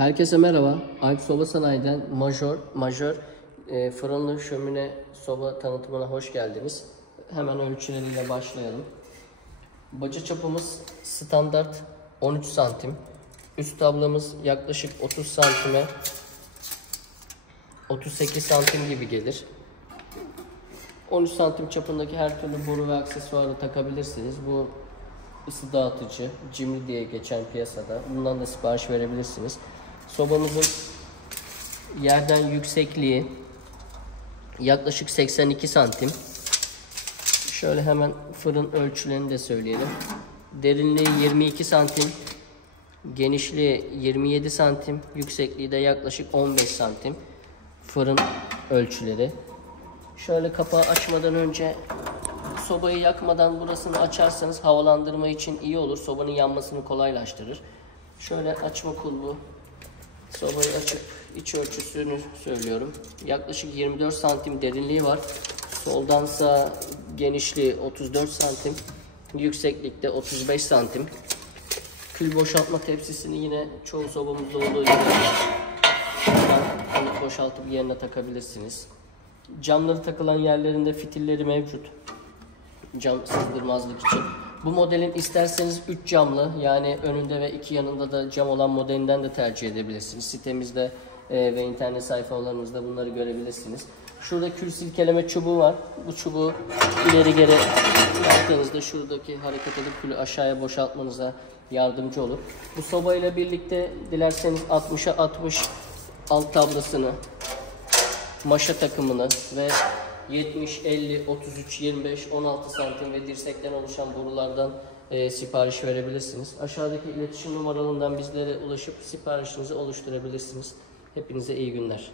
Herkese merhaba. Alp Soba Sanayi'den majör fırınlı şömine soba tanıtımına hoş geldiniz. Hemen ölçüleriyle başlayalım. Baca çapımız standart 13 santim. Üst tablamız yaklaşık 30 santime 38 santim gibi gelir. 13 santim çapındaki her türlü boru ve aksesuarı takabilirsiniz. Bu ısı dağıtıcı, cimri diye geçen piyasada. Bundan da sipariş verebilirsiniz. Sobamızın yerden yüksekliği yaklaşık 82 santim. Şöyle hemen fırın ölçülerini de söyleyelim. Derinliği 22 santim, genişliği 27 santim, yüksekliği de yaklaşık 15 santim. Fırın ölçüleri. Şöyle kapağı açmadan önce sobayı yakmadan burasını açarsanız havalandırma için iyi olur. Sobanın yanmasını kolaylaştırır. Şöyle açma kulbu. Sobayı açıp iç ölçüsünü söylüyorum. Yaklaşık 24 santim derinliği var. Soldan sağa genişliği 34 santim. Yükseklikte 35 santim. Kül boşaltma tepsisini yine çoğu sobamızda olduğu gibi onu boşaltıp yerine takabilirsiniz. Camları takılan yerlerinde fitilleri mevcut. Cam sızdırmazlık için. Bu modelin isterseniz 3 camlı, yani önünde ve 2 yanında da cam olan modelinden de tercih edebilirsiniz. Sitemizde ve internet sayfalarımızda bunları görebilirsiniz. Şurada kül silkeleme çubuğu var. Bu çubuğu ileri geri yaptığınızda şuradaki hareket edip külü aşağıya boşaltmanıza yardımcı olur. Bu sobayla birlikte dilerseniz 60'a 60 alt tablasını, maşa takımını ve 70, 50, 33, 25, 16 santim ve dirsekten oluşan borulardan sipariş verebilirsiniz. Aşağıdaki iletişim numaralarından bizlere ulaşıp siparişinizi oluşturabilirsiniz. Hepinize iyi günler.